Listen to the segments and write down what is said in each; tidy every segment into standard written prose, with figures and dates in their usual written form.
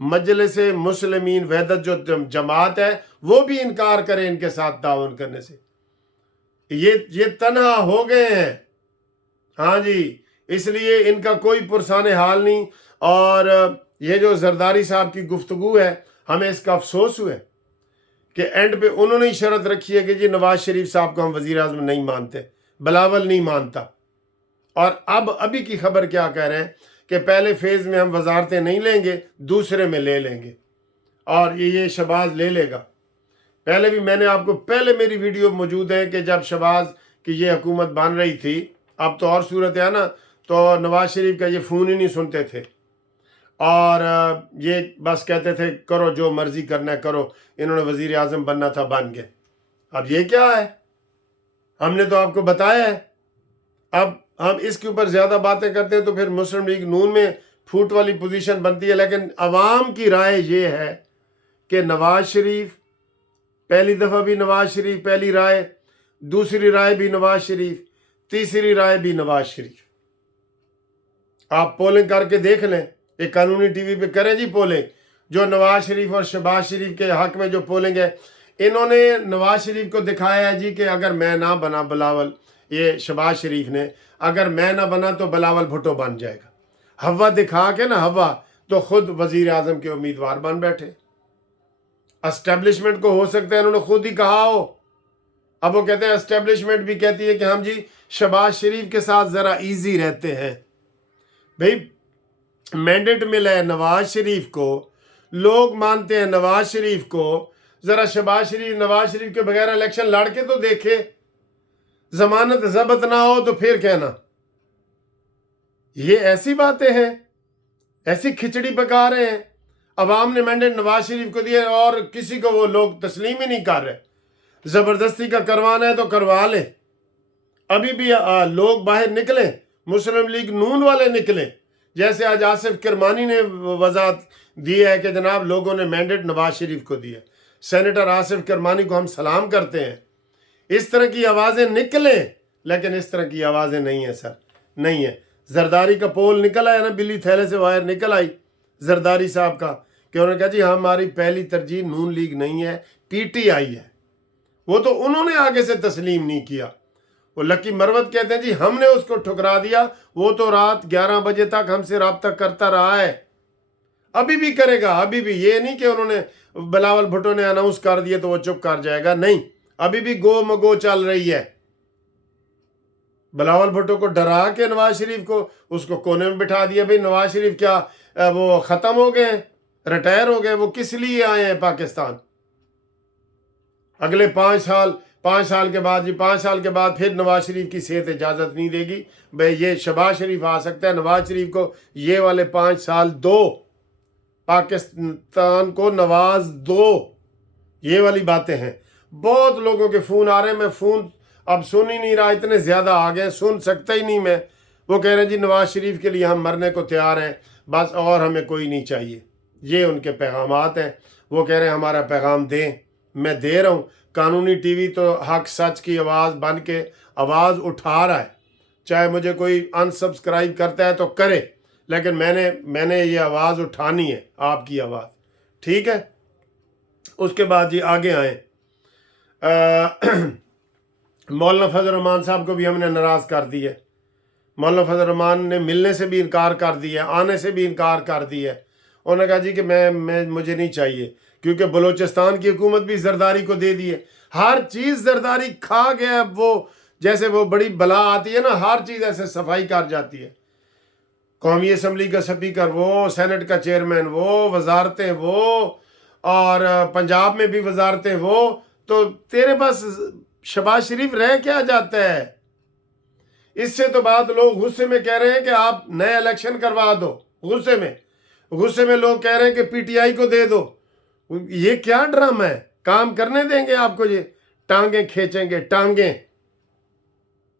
مجلس مسلمین وحدت جو جماعت ہے وہ بھی انکار کرے ان کے ساتھ تعاون کرنے سے. یہ تنہا ہو گئے ہیں. ہاں جی، اس لیے ان کا کوئی پرسان حال نہیں. اور یہ جو زرداری صاحب کی گفتگو ہے، ہمیں اس کا افسوس ہوا ہے کہ اینڈ پہ انہوں نے شرط رکھی ہے کہ جی نواز شریف صاحب کو ہم وزیر اعظم نہیں مانتے، بلاول نہیں مانتا. اور ابھی کی خبر کیا کہہ رہے ہیں کہ پہلے فیز میں ہم وزارتیں نہیں لیں گے، دوسرے میں لے لیں گے، اور یہ شہباز لے لے گا. پہلے بھی میں نے آپ کو پہلے میری ویڈیو موجود ہے کہ جب شہباز کی یہ حکومت بن رہی تھی، اب تو اور صورت ہے نا، تو نواز شریف کا یہ فون ہی نہیں سنتے تھے اور یہ بس کہتے تھے کرو جو مرضی کرنا ہے کرو. انہوں نے وزیر اعظم بننا تھا، بن گئے. اب یہ کیا ہے؟ ہم نے تو آپ کو بتایا ہے. اب ہم اس کے اوپر زیادہ باتیں کرتے ہیں تو پھر مسلم لیگ نون میں پھوٹ والی پوزیشن بنتی ہے. لیکن عوام کی رائے یہ ہے کہ نواز شریف، پہلی دفعہ بھی نواز شریف پہلی رائے، دوسری رائے بھی نواز شریف، تیسری رائے بھی نواز شریف. آپ پولنگ کر کے دیکھ لیں، ایک قانونی ٹی وی پہ کریں جی پولنگ. جو نواز شریف اور شہباز شریف کے حق میں جو پولنگ ہے، انہوں نے نواز شریف کو دکھایا ہے جی کہ اگر میں نہ بنا بلاول، یہ شہباز شریف نے، اگر میں نہ بنا تو بلاول بھٹو بن جائے گا. ہوا دکھا کے نا، ہوا تو خود وزیر اعظم کے امیدوار بن بیٹھے. اسٹیبلشمنٹ کو ہو سکتا ہے انہوں نے خود ہی کہا ہو. اب وہ کہتے ہیں اسٹیبلشمنٹ بھی کہتی ہے کہ ہم جی شہباز شریف کے ساتھ ذرا ایزی رہتے ہیں. بھئی مینڈیٹ ملا ہے نواز شریف کو، لوگ مانتے ہیں نواز شریف کو. ذرا شہباز شریف نواز شریف کے بغیر الیکشن لڑ کے تو دیکھے. ضمانت ضبط نہ ہو تو پھر کہنا. یہ ایسی باتیں ہیں، ایسی کھچڑی پکا رہے ہیں. عوام نے مینڈیٹ نواز شریف کو دیا اور کسی کو وہ لوگ تسلیم ہی نہیں کر رہے. زبردستی کا کروانا ہے تو کروا لیں. ابھی بھی لوگ باہر نکلیں، مسلم لیگ نون والے نکلیں. جیسے آج آصف کرمانی نے وضاحت دی ہے کہ جناب لوگوں نے مینڈیٹ نواز شریف کو دیا. سینیٹر آصف کرمانی کو ہم سلام کرتے ہیں. اس طرح کی آوازیں نکلیں، لیکن اس طرح کی آوازیں نہیں ہیں سر، نہیں ہیں. زرداری کا پول نکل آیا نا، بلی تھیلے سے باہر نکل آئی زرداری صاحب کا، کہ انہوں نے کہا جی ہماری پہلی ترجیح نون لیگ نہیں ہے، پی ٹی آئی ہے. وہ تو انہوں نے آگے سے تسلیم نہیں کیا. وہ لکی مروت کہتے ہیں جی ہم نے اس کو ٹھکرا دیا. وہ تو رات 11 بجے تک ہم سے رابطہ کرتا رہا ہے، ابھی بھی کرے گا. ابھی بھی یہ نہیں کہ انہوں نے بلاول بھٹو نے اناؤنس کر دیا تو وہ چپ کر جائے گا، نہیں. ابھی بھی گو مگو چل رہی ہے. بلاول بھٹو کو ڈرا کے نواز شریف کو اس کو کونے میں بٹھا دیا. بھئی نواز شریف کیا وہ ختم ہو گئے ہیں، ریٹائر ہو گئے؟ وہ کس لیے آئے ہیں پاکستان؟ اگلے 5 سال کے بعد، 5 سال کے بعد پھر نواز شریف کی صحت اجازت نہیں دے گی. بھئی یہ شہباز شریف آ سکتا ہے، نواز شریف کو یہ والے 5 سال دو، پاکستان کو نواز دو. یہ والی باتیں ہیں. بہت لوگوں کے فون آ رہے ہیں، میں فون اب سن ہی نہیں رہا، اتنے زیادہ آ گئے سن سکتا ہی نہیں میں. وہ کہہ رہے ہیں جی نواز شریف کے لیے ہم مرنے کو تیار ہیں بس، اور ہمیں کوئی نہیں چاہیے. یہ ان کے پیغامات ہیں. وہ کہہ رہے ہیں ہمارا پیغام دیں. میں دے رہا ہوں. قانونی ٹی وی تو حق سچ کی آواز بن کے آواز اٹھا رہا ہے. چاہے مجھے کوئی ان سبسکرائب کرتا ہے تو کرے، لیکن میں نے یہ آواز اٹھانی ہے، آپ کی آواز. ٹھیک ہے. اس کے بعد جی آگے آئیں. مولانا فضل الرحمان صاحب کو بھی ہم نے ناراض کر دی ہے. مولانا فضل الرحمان نے ملنے سے بھی انکار کر دیا، آنے سے بھی انکار کر دیا. انہوں نے کہا جی کہ مجھے نہیں چاہیے، کیونکہ بلوچستان کی حکومت بھی زرداری کو دے دی ہے. ہر چیز زرداری کھا گیا. وہ جیسے وہ بڑی بلا آتی ہے نا، ہر چیز ایسے صفائی کر جاتی ہے. قومی اسمبلی کا سپیکر وہ، سینٹ کا چیئرمین وہ، وزارتیں وہ، اور پنجاب میں بھی وزارتیں وہ. تو تیرے پاس شہباز شریف رہ کیا جاتا ہے؟ اس سے تو بعد لوگ غصے میں کہہ رہے ہیں کہ آپ نئے الیکشن کروا دو. غصے میں لوگ کہہ رہے ہیں کہ پی ٹی آئی کو دے دو. یہ کیا ڈرامہ ہے؟ کام کرنے دیں گے آپ کو؟ یہ ٹانگیں کھینچیں گے، ٹانگیں.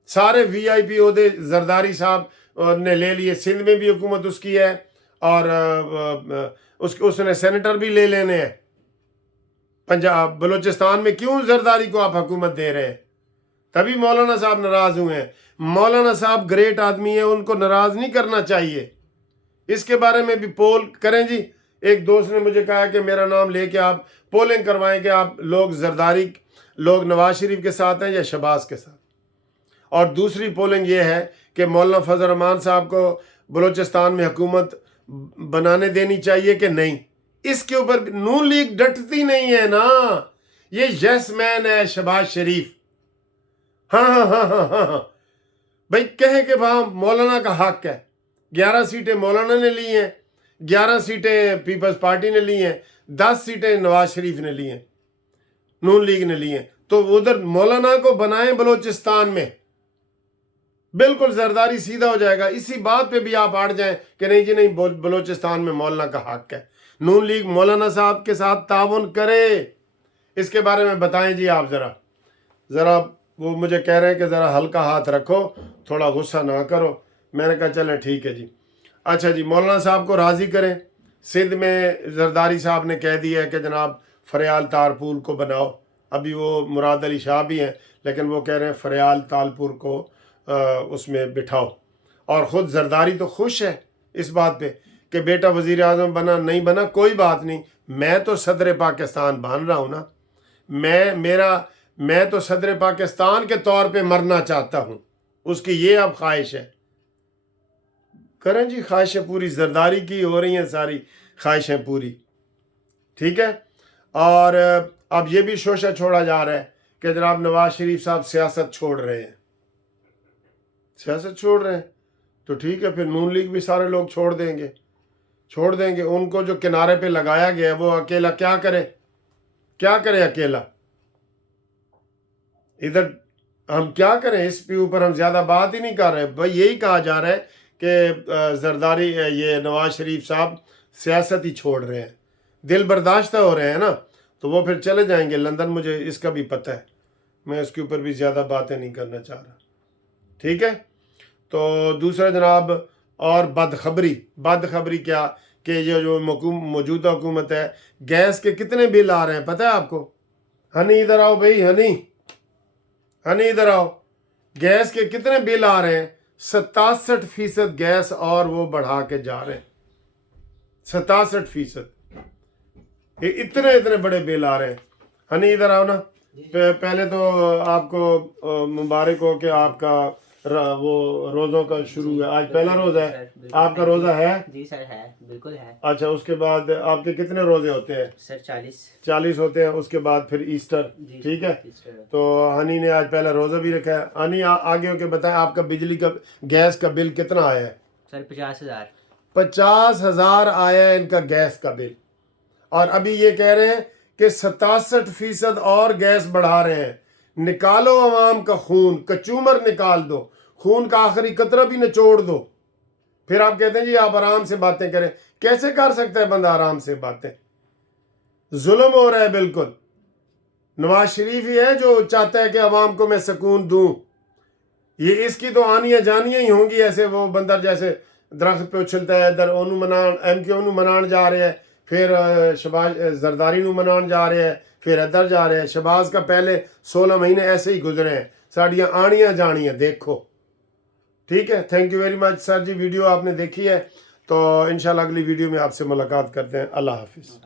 سارے وی آئی پی عہدے زرداری صاحب نے لے لیے. سندھ میں بھی حکومت اس کی ہے، اور اس نے سینیٹر بھی لے لینے ہیں. پنجاب بلوچستان میں کیوں زرداری کو آپ حکومت دے رہے ہیں؟ تبھی مولانا صاحب ناراض ہوئے ہیں. مولانا صاحب گریٹ آدمی ہیں، ان کو ناراض نہیں کرنا چاہیے. اس کے بارے میں بھی پول کریں جی. ایک دوست نے مجھے کہا کہ میرا نام لے کے آپ پولنگ کروائیں کہ آپ لوگ زرداری لوگ نواز شریف کے ساتھ ہیں یا شہباز کے ساتھ. اور دوسری پولنگ یہ ہے کہ مولانا فضل الرحمان صاحب کو بلوچستان میں حکومت بنانے دینی چاہیے کہ نہیں. اس کے اوپر نون لیگ ڈٹتی نہیں ہے نا. یہ یس مین ہے شہباز شریف. ہاں ہاں ہاں ہاں ہاں ہاں بھائی کہیں کہ وہاں مولانا کا حق ہے. 11 سیٹیں مولانا نے لی ہیں, 11 سیٹیں پیپلز پارٹی نے لی ہیں, 10 سیٹیں نواز شریف نے لی ہیں, نون لیگ نے لی ہیں. تو ادھر مولانا کو بنائیں بلوچستان میں, بالکل زرداری سیدھا ہو جائے گا. اسی بات پہ بھی آپ اڑ جائیں کہ نہیں جی نہیں بلوچستان میں مولانا کا حق ہے. نون لیگ مولانا صاحب کے ساتھ تعاون کرے. اس کے بارے میں بتائیں جی آپ ذرا وہ مجھے کہہ رہے ہیں کہ ذرا ہلکا ہاتھ رکھو, تھوڑا غصہ نہ کرو. میں نے کہا چلیں ٹھیک ہے جی. اچھا جی, مولانا صاحب کو راضی کریں. سندھ میں زرداری صاحب نے کہہ دیا ہے کہ جناب فریال تالپور کو بناؤ. ابھی وہ مراد علی شاہ بھی ہیں لیکن وہ کہہ رہے ہیں فریال تالپور کو اس میں بٹھاؤ. اور خود زرداری تو خوش ہے اس بات پہ کہ بیٹا وزیر اعظم بنا نہیں بنا کوئی بات نہیں, میں تو صدر پاکستان بن رہا ہوں نا. میں تو صدر پاکستان کے طور پہ مرنا چاہتا ہوں. اس کی یہ اب خواہش ہے. کریں جی, خواہشیں پوری. زرداری کی ہو رہی ہیں ساری خواہشیں پوری. ٹھیک ہے. اور اب یہ بھی شوشہ چھوڑا جا رہا ہے کہ جناب نواز شریف صاحب سیاست چھوڑ رہے ہیں. سیاست چھوڑ رہے ہیں تو ٹھیک ہے, پھر نون لیگ بھی سارے لوگ چھوڑ دیں گے. ان کو جو کنارے پہ لگایا گیا ہے وہ اکیلا کیا کرے اکیلا. ادھر ہم کیا کریں, اس پہ اوپر ہم زیادہ بات ہی نہیں کر رہے. بھائی یہی کہا جا رہا ہے کہ زرداری یہ نواز شریف صاحب سیاست ہی چھوڑ رہے ہیں, دل برداشتہ ہو رہے ہیں نا, تو وہ پھر چلے جائیں گے لندن. مجھے اس کا بھی پتہ ہے, میں اس کے اوپر بھی زیادہ باتیں نہیں کرنا چاہ رہا. ٹھیک ہے. تو دوسرا جناب, اور بدخبری کیا کہ یہ جو موجودہ حکومت ہے, گیس کے کتنے بل آ رہے ہیں پتہ ہے آپ کو؟ ہنی ادھر آؤ بھائی, ہنی ادھر آؤ. گیس کے کتنے بل آ رہے ہیں؟ 67% گیس, اور وہ بڑھا کے جا رہے ہیں 67%. یہ اتنے بڑے بل آ رہے ہیں. ہنی ادھر آؤ نا. پہلے تو آپ کو مبارک ہو کہ آپ کا وہ روزوں کا شروع ہے. آج پہلا روزہ ہے. آپ کا روزہ ہے؟ جی سر ہے, بالکل ہے. اچھا, اس کے بعد آپ کے کتنے روزے ہوتے ہیں؟ سر 40 ہوتے ہیں. اس کے بعد پھر ایسٹر. ٹھیک ہے. تو ہنی نے آج پہلا روزہ بھی رکھا ہے. ہنی آگے ہو کے بتائیں آپ کا بجلی کا گیس کا بل کتنا آیا ہے؟ سر 50,000. 50,000 آیا ہے ان کا گیس کا بل. اور ابھی یہ کہہ رہے ہیں کہ 67% اور گیس بڑھا رہے ہیں. نکالو عوام کا خون, کچومر نکال دو, خون کا آخری قطرہ بھی نچوڑ دو. پھر آپ کہتے ہیں جی آپ آرام سے باتیں کریں. کیسے کر سکتا ہے بندہ آرام سے باتیں؟ ظلم ہو رہا ہے بالکل. نواز شریف ہی ہے جو چاہتا ہے کہ عوام کو میں سکون دوں. یہ اس کی تو آنیاں جانیاں ہی ہوں گی. ایسے وہ بندر جیسے درخت پہ اچھلتا ہے, ادھر اونو منان ایم کیو نو منان جا رہے ہیں, پھر شہباز زرداری نو منان جا رہے ہیں, پھر ادھر جا رہے ہیں. شہباز کا پہلے 16 مہینے ایسے ہی گزرے ہیں. ساڑیاں آنیاں جانیاں دیکھو. ٹھیک ہے. Thank you very much sir ji. Video آپ نے دیکھی ہے تو انشاءاللہ اگلی ویڈیو میں آپ سے ملاقات کرتے ہیں. اللہ حافظ.